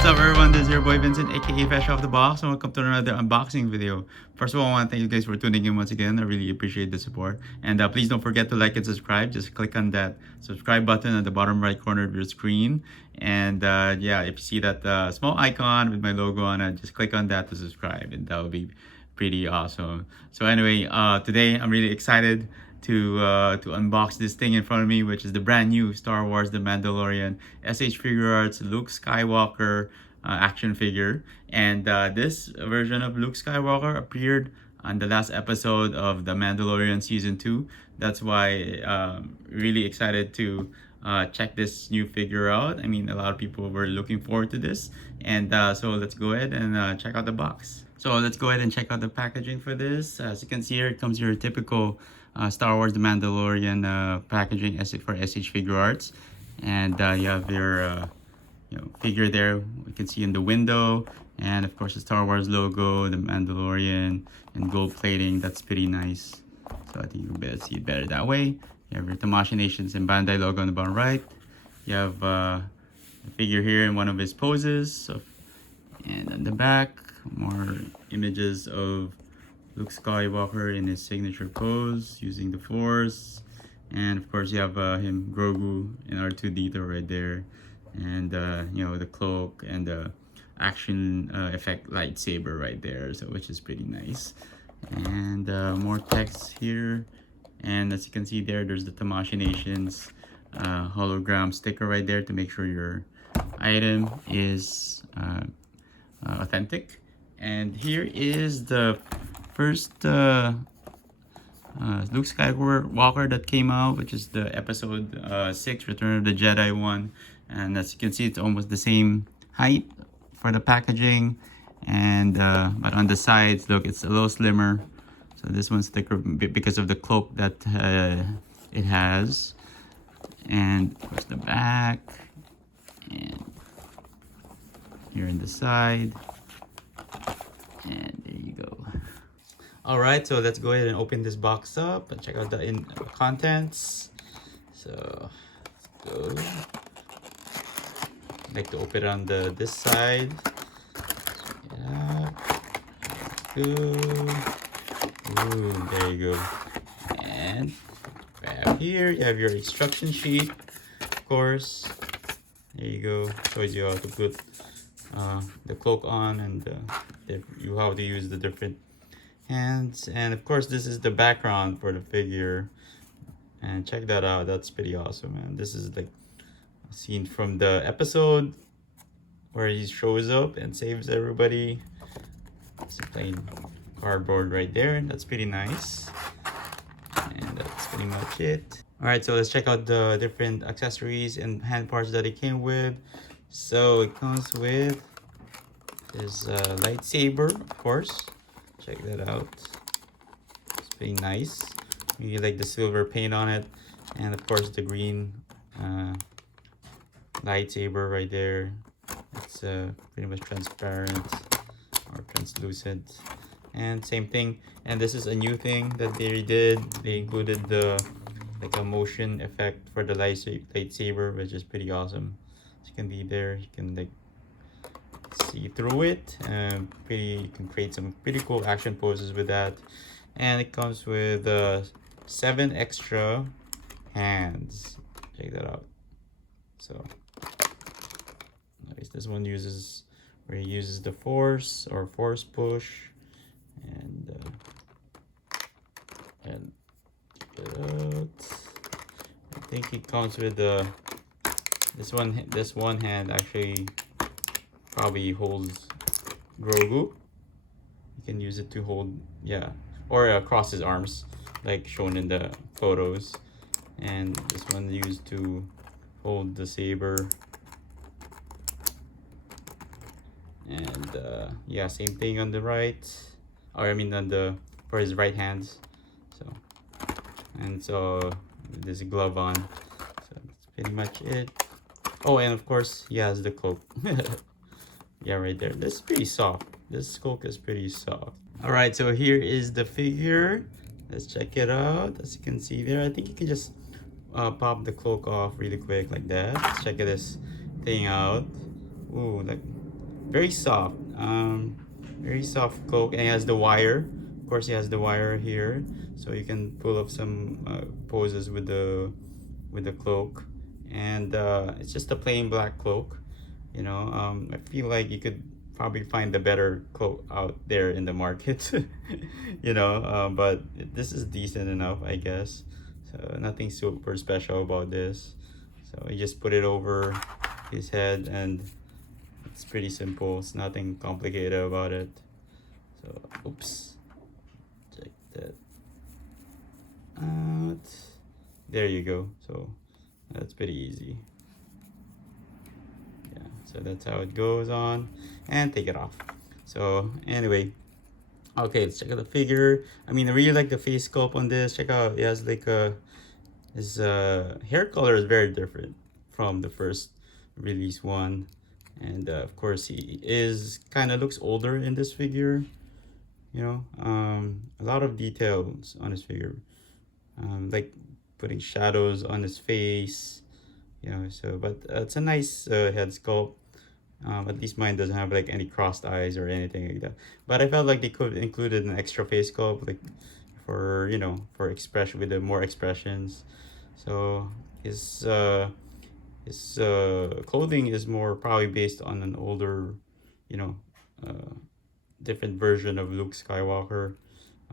What's up everyone, this is your boy Vincent aka Fresh Off the Box and welcome to another unboxing video. First of all, I want to thank you guys for tuning in once again. I really appreciate the support. And please don't forget to like and subscribe. Just click on that subscribe button at the bottom right corner of your screen. And yeah, if you see that small icon with my logo on it, just click on that to subscribe and that would be pretty awesome. So anyway, today I'm really excited to unbox this thing in front of me, which is the brand new Star Wars The Mandalorian SH Figuarts Luke Skywalker action figure. And this version of Luke Skywalker appeared on the last episode of The Mandalorian Season 2. That's why really excited to check this new figure out. I mean, a lot of people were looking forward to this. And so let's go ahead and check out the box. So let's go ahead and check out the packaging for this. As you can see here, it comes your typical Star Wars The Mandalorian packaging for SH Figuarts. And you have your figure there, you can see in the window. And of course the Star Wars logo, the Mandalorian, and gold plating. That's pretty nice. So I think you'll better see it better that way. You have your Tamashii Nations and Bandai logo on the bottom right. You have the figure here in one of his poses. So, and on the back, more images of Luke Skywalker in his signature pose using the Force. And of course you have him, Grogu, and R2-D2 right there. And the cloak and the action effect lightsaber right there, so which is pretty nice. And more text here. And as you can see there, there's the Tamashii Nations hologram sticker right there to make sure your item is authentic. And here is the first Luke Skywalker that came out, which is the episode 6 Return of the Jedi one. And as you can see, it's almost the same height for the packaging. And but on the sides, look, it's a little slimmer. So this one's thicker because of the cloak that it has. And of course the back, and here in the side, and there you go. All right, so let's go ahead and open this box up and check out the contents. So let's go. I like to open it on this side. Yeah. Good. Ooh, there you go. And grab here, you have your instruction sheet, of course. There you go. Shows you how to put the cloak on and how to use the different hands. And of course, this is the background for the figure. And check that out. That's pretty awesome, man. This is like a scene from the episode where he shows up and saves everybody. It's a plain cardboard right there. That's pretty nice. And that's pretty much it. All right, so let's check out the different accessories and hand parts that it came with. So it comes with this lightsaber, of course. Check that out. It's pretty nice. You like the silver paint on it, and of course the green lightsaber right there. It's pretty much transparent or translucent. And same thing, and this is a new thing that they did. They included the a motion effect for the lightsaber, which is pretty awesome. As you can be there, you can see through it, and you can create some pretty cool action poses with that. And it comes with 7 extra hands. Check that out. So nice. This one uses the force or force push, and I think it comes with this one hand actually probably holds Grogu. You can use it to hold, yeah, or across his arms like shown in the photos. And this one used to hold the saber. And yeah, same thing on the right, or I mean for his right hand. So, and so there's a glove on. So that's pretty much it. Oh, and of course he has the cloak. Yeah, right there. This is pretty soft. This cloak is pretty soft. All right, so here is the figure. Let's check it out. As you can see there, I think you can just pop the cloak off really quick like that. Let's check this thing out. Ooh, like very soft. Very soft cloak, and it has the wire. Of course, he has the wire here, so you can pull up some poses with the cloak. And it's just a plain black cloak. You know, I feel like you could probably find a better cloak out there in the market. You know, but this is decent enough, I guess. So nothing super special about this. So you just put it over his head, and it's pretty simple. It's nothing complicated about it. So oops, check that out. There you go. So that's pretty easy. Yeah, so that's how it goes on. And take it off. So anyway, okay, let's check out the figure. I mean, I really like the face sculpt on this. Check out, it has like a, his hair color is very different from the first release one. And of course, he is kind of looks older in this figure. You know, a lot of details on his figure, like putting shadows on his face. You know, so but it's a nice head sculpt. At least mine doesn't have like any crossed eyes or anything like that. But I felt like they could included an extra face sculpt, like for, you know, for expression, with the more expressions. So his clothing is more probably based on an older, you know, different version of Luke Skywalker.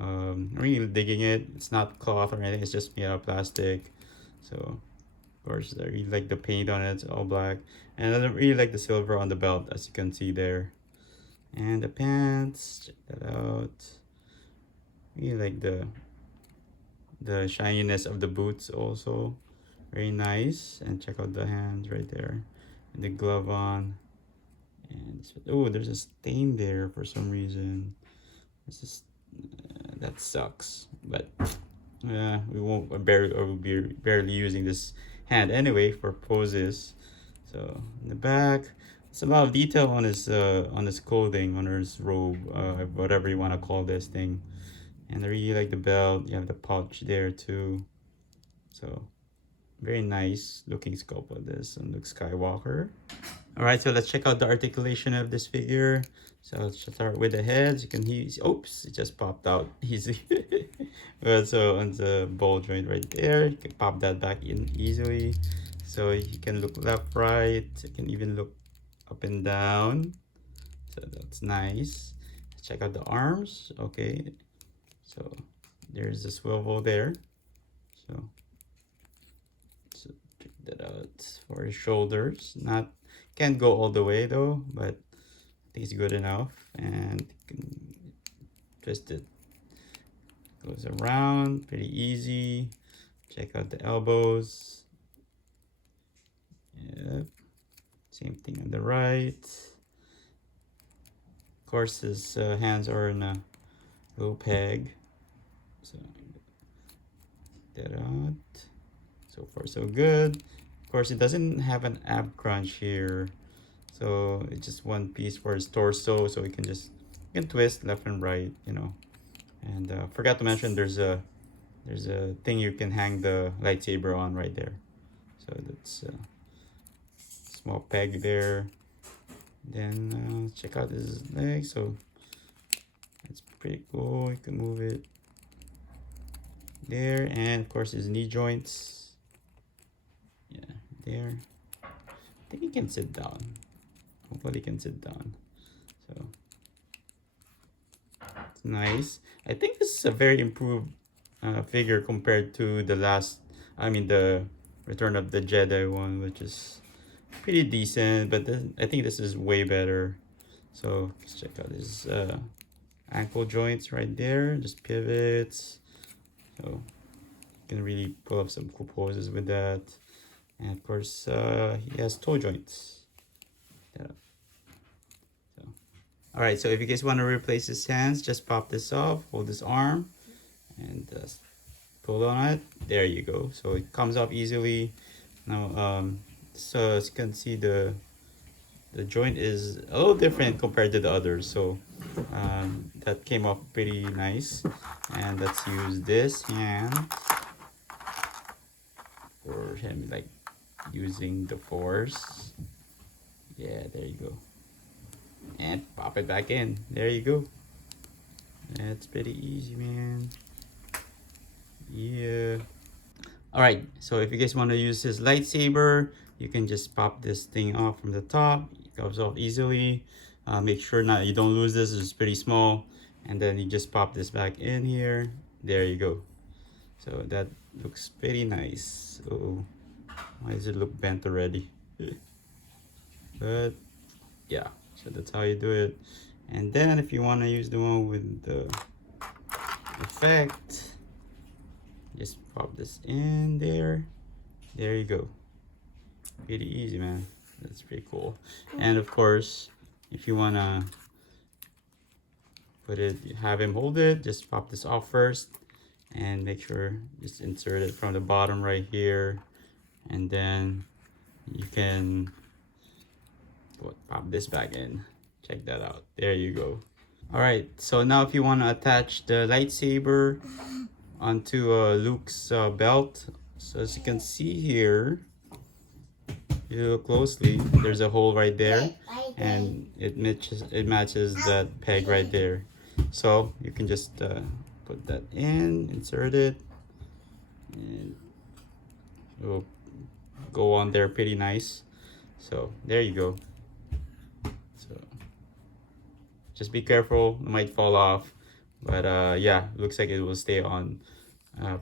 I'm really digging it. It's not cloth or anything. It's just made out of plastic. So of course, I really like the paint on it. It's all black. And I really like the silver on the belt, as you can see there. And the pants, check that out. Really like the shininess of the boots also. Very nice. And check out the hands right there. And the glove on. And oh, there's a stain there for some reason. This is that sucks. But we won't we'll be barely using this hand anyway for poses. So in the back, it's a lot of detail on his clothing, on his robe, whatever you want to call this thing. And I really like the belt. You have the pouch there too. So very nice looking sculpt of this on Luke Skywalker. All right, so let's check out the articulation of this figure. So let's start with the heads. You can oops, it just popped out easy. So on the ball joint right there, you can pop that back in easily. So you can look left, right. You can even look up and down. So that's nice. Let's check out the arms. Okay, so there's a swivel there. So check that out for his shoulders. Can't go all the way though, but I think it's good enough. And you can twist it. Goes around, pretty easy. Check out the elbows. Yep. Same thing on the right. Of course, his hands are in a little peg. So that out. So far, so good. Of course, it doesn't have an ab crunch here, so it's just one piece for his torso, so you can twist left and right, you know. And forgot to mention there's a thing you can hang the lightsaber on right there. So that's a small peg there. Then check out his leg. So it's pretty cool. You can move it there, and of course his knee joints. Yeah, there. I think he can sit down. Hopefully he can sit down. So it's nice. I think this is a very improved figure compared to the the Return of the Jedi one, which is pretty decent, but I think this is way better. So let's check out his ankle joints right there, just pivots. So you can really pull up some cool poses with that. And of course, he has toe joints. So, all right, so if you guys want to replace his hands, just pop this off, hold this arm, and pull on it. There you go. So it comes off easily. Now, so as you can see, the joint is a little different compared to the others. So that came off pretty nice. And let's use this hand for him, like using the force. Yeah, there you go. and pop it back in. There you go. That's pretty easy, man. Yeah. Alright, so if you guys want to use this lightsaber, you can just pop this thing off from the top. It comes off easily. Make sure not you don't lose this. It's pretty small. And then you just pop this back in here. There you go. So that looks pretty nice. Oh, why does it look bent already? But yeah, so that's how you do it. And then if you want to use the one with the effect, just pop this in there. There you go. Pretty easy, man. That's pretty cool. And of course, if you wanna put it, have him hold it, just pop this off first and make sure just insert it from the bottom right here, and then you can pop this back in. Check that out. There you go. All right, so now if you want to attach the lightsaber onto Luke's belt, so as you can see here, if you look closely, there's a hole right there, and it matches that peg right there. So you can just put that in, insert it, and it will go on there pretty nice. So there you go. So just be careful, it might fall off, but yeah, looks like it will stay on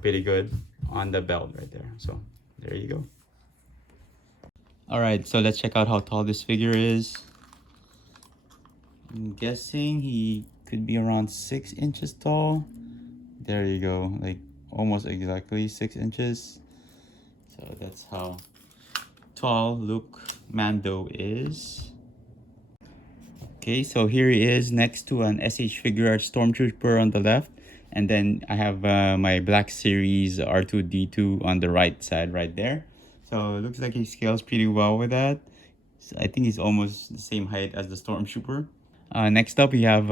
pretty good on the belt right there. So there you go. All right, so let's check out how tall this figure is. I'm guessing he could be around 6 inches tall. There you go, like almost exactly 6 inches. So that's how tall Luke Mando is. Okay, so here he is next to an SH Figuarts Stormtrooper on the left. And then I have my Black Series R2-D2 on the right side right there. So it looks like he scales pretty well with that. So I think he's almost the same height as the Stormtrooper. Next up, we have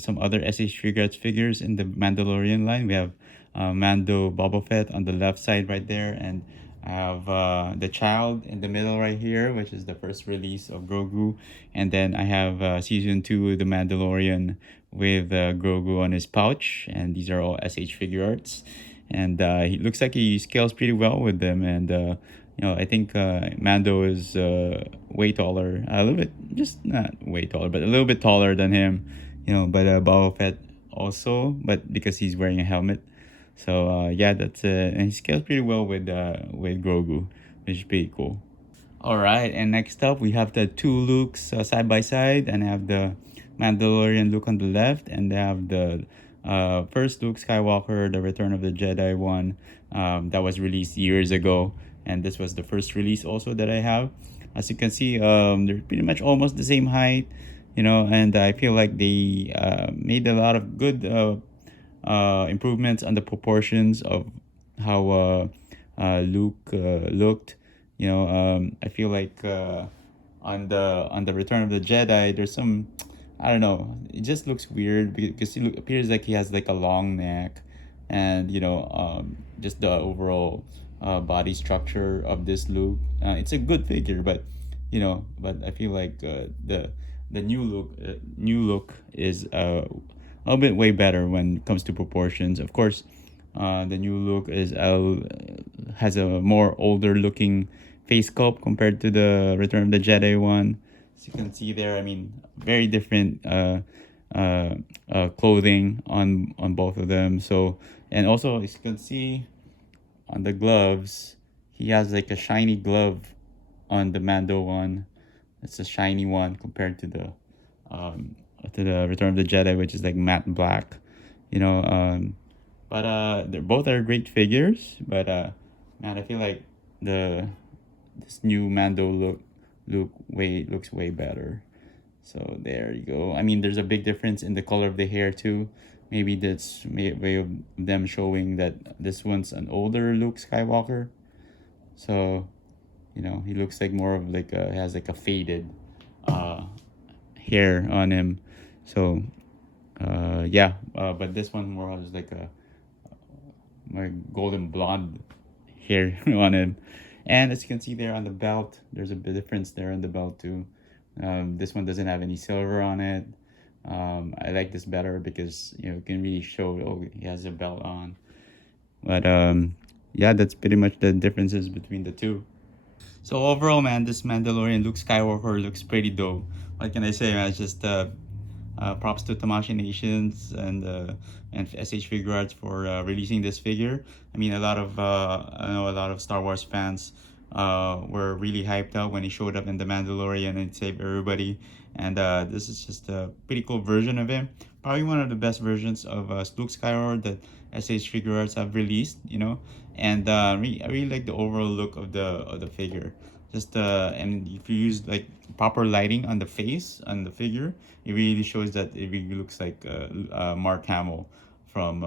some other SH Figuarts figures in the Mandalorian line. We have Mando Boba Fett on the left side right there. And I have the child in the middle right here, which is the first release of Grogu. And then I have season 2 The Mandalorian with Grogu on his pouch. And these are all SH Figuarts. And he looks like he scales pretty well with them. And you know, I think Mando is way taller, a little bit, just not way taller, but a little bit taller than him. You know, but Boba Fett also, but because he's wearing a helmet. So yeah, that's and he scales pretty well with Grogu, which is pretty cool. All right, and next up we have the two Lukes side by side, and I have the Mandalorian Luke on the left, and I have the first Luke Skywalker, the Return of the Jedi one, that was released years ago, and this was the first release also that I have. As you can see, they're pretty much almost the same height, you know, and I feel like they made a lot of good improvements on the proportions of how Luke looked. You know, I feel like on the Return of the Jedi, there's some, I don't know, it just looks weird because he appears like he has like a long neck, and you know, just the overall body structure of this Luke. It's a good figure, but you know, but I feel like the new look is a little bit way better when it comes to proportions. Of course, the new look is has a more older looking face sculpt compared to the Return of the Jedi one. As you can see there, I mean, very different clothing on both of them. So, and also as you can see on the gloves, he has like a shiny glove on the Mando one. It's a shiny one compared to the Return of the Jedi, which is like matte black, you know. But they're both are great figures. But man, I feel like this new Mando looks way better. So there you go. I mean, there's a big difference in the color of the hair too. Maybe that's way of them showing that this one's an older Luke Skywalker. So, you know, he looks like more of like has like a faded hair on him. So yeah, but this one more has like a more golden blonde hair on him. And as you can see there on the belt, there's a bit difference there on the belt too, This one doesn't have any silver on it. I like this better because you can really show, oh, he has a belt on. But yeah, that's pretty much the differences between the two. So overall, man, this Mandalorian Luke Skywalker looks pretty dope. What can I say, man? It's just props to Tamashii Nations and SH Figuarts for releasing this figure. I mean, I know a lot of Star Wars fans were really hyped up when he showed up in the Mandalorian and saved everybody. And this is just a pretty cool version of him. Probably one of the best versions of Luke Skywalker that SH Figuarts have released. And I really like the overall look of the figure. Just and if you use like proper lighting on the face on the figure, it really shows that it really looks like Mark Hamill from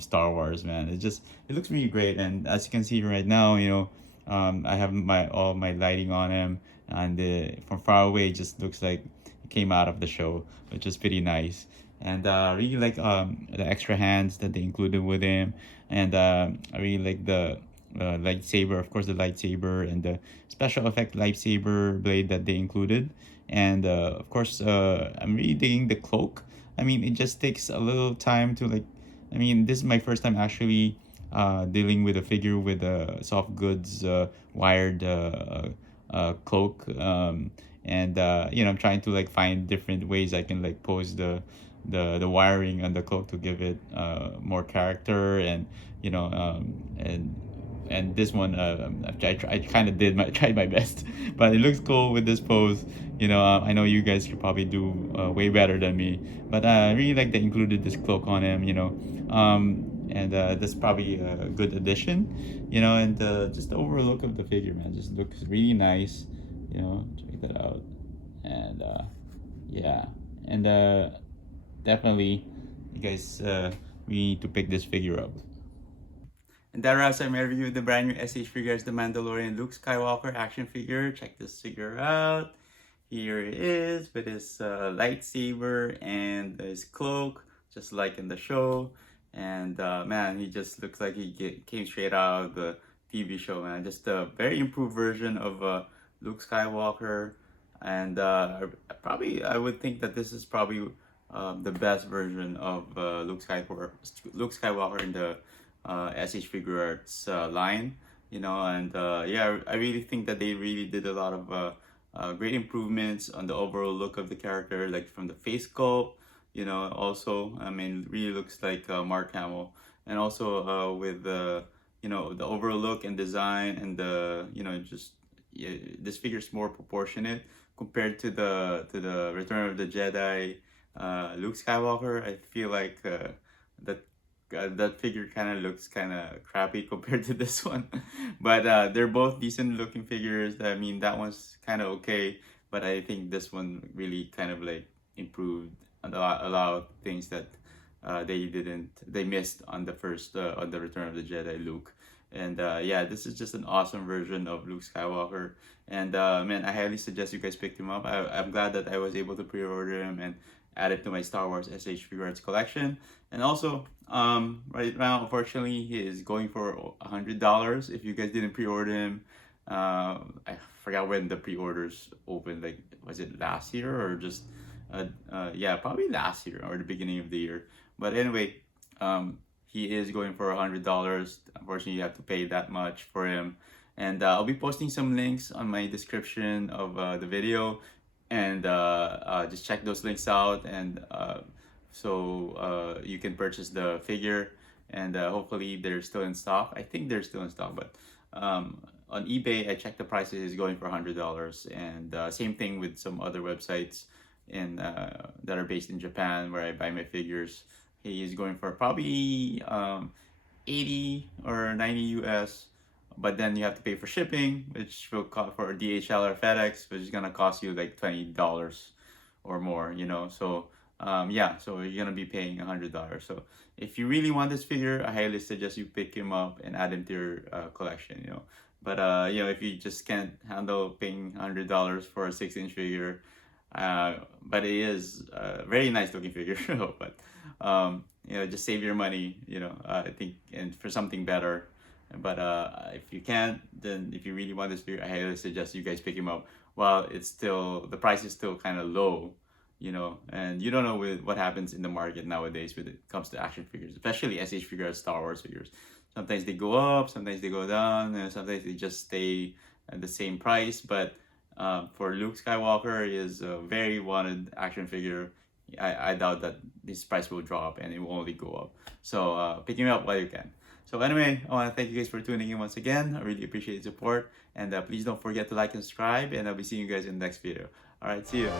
Star Wars, man. It looks really great, and as you can see right now, I have my all my lighting on him, and from far away, it just looks like it came out of the show, which is pretty nice. And I really like the extra hands that they included with him, and I really like the lightsaber, of course, the lightsaber and the special effect lightsaber blade that they included. And of course, I'm really digging the cloak. I mean, it just takes a little time to like. I mean, this is my first time actually dealing with a figure with a soft goods wired cloak. And I'm trying to like find different ways I can like pose the wiring on the cloak to give it more character. And you know and this one I kind of did my tried my best, but it looks cool with this pose. I know you guys could probably do way better than me, but I really like they included this cloak on him. And that's probably a good addition. And just the overall look of the figure, man, just looks really nice. Check that out. And yeah. And definitely you guys we need to pick this figure up. And that wraps up my review of the brand new SH Figuarts, the Mandalorian Luke Skywalker action figure. Check this figure out. Here it is with his lightsaber and his cloak, just like in the show. And man, he just looks like came straight out of the TV show, man. Just a very improved version of Luke Skywalker. And I would think that this is probably the best version of Luke Skywalker in the SH Figuarts line. And yeah, I really think that they really did a lot of great improvements on the overall look of the character, like from the face sculpt. Also, I mean, really looks like Mark Hamill. And also with the overall look and design, and the just yeah, this figure's more proportionate compared to the Return of the Jedi Luke Skywalker. I feel like that that figure kind of looks kind of crappy compared to this one. But they're both decent looking figures. I mean, that one's kind of okay, but I think this one really kind of like improved a lot of things that they missed on the first on the Return of the Jedi Luke. And yeah, this is just an awesome version of Luke Skywalker. And man, I highly suggest you guys pick him up. I'm glad that I was able to pre-order him and add it to my Star Wars SH Figuarts collection. And also, right now, unfortunately, he is going for $100. If you guys didn't pre-order him, I forgot when the pre-orders opened. Like, was it last year or just? Yeah, probably last year or the beginning of the year. But anyway, he is going for $100. Unfortunately, you have to pay that much for him. And I'll be posting some links on my description of the video, and just check those links out. And so you can purchase the figure, and hopefully they're still in stock. I think they're still in stock, but on eBay, I checked the prices is going for $100, and same thing with some other websites in that are based in Japan where I buy my figures. He is going for probably 80 or 90 US, but then you have to pay for shipping, which will cost for DHL or FedEx, which is gonna cost you like $20 or more. So yeah, so you're gonna be paying $100. So if you really want this figure, I highly suggest you pick him up and add him to your collection. But if you just can't handle paying $100 for a 6-inch figure, but it is a very nice looking figure. But just save your money. I think, and for something better. But if you can't, then if you really want this figure, I highly suggest you guys pick him up while it's still, the price is still kind of low, you know, and you don't know what happens in the market nowadays when it comes to action figures, especially SH figures, Star Wars figures. Sometimes they go up, sometimes they go down, and sometimes they just stay at the same price. But for Luke Skywalker, he is a very wanted action figure. I doubt that this price will drop and it will only go up. So pick him up while you can. So anyway, I want to thank you guys for tuning in once again. I really appreciate the support. And please don't forget to like and subscribe. And I'll be seeing you guys in the next video. Alright, see you.